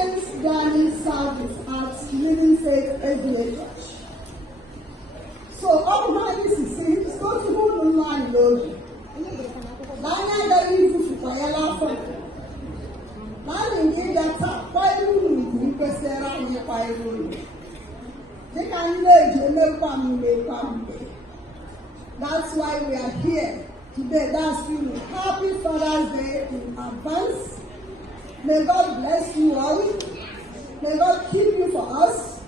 Women's Garden Service at Living Faith Egley Church. So, all my is going to hold the line, Lord. Lana got you for Payala for Lana gave that up, quite a room, because there are no fire room. They can live, you know, family. That's why we are here today. That's really happy Father's Day in advance. May God bless you all. May God keep you for us.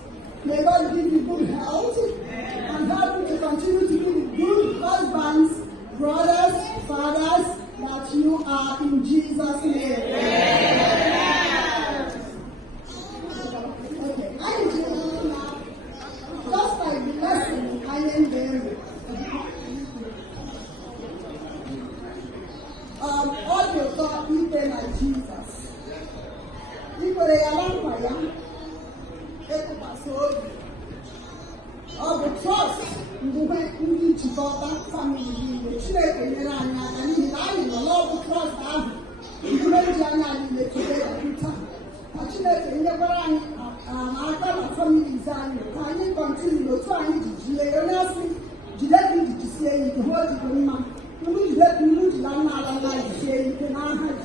May God give you good health and help you to continue to be good husbands, brothers, fathers that you are in Jesus' name. Okay, I do now. Just by blessing, I am there. All your thought, you pray like Jesus. You pray along my young. All the trust you need to go back family, the children, and the Lord trust us. You may be an every time. Actually, in the Quran, our family is on you. I need continue to try to delay. Honestly, you don't need to say it, hold it, you need to let me know that I'm not allowed to say it, and I have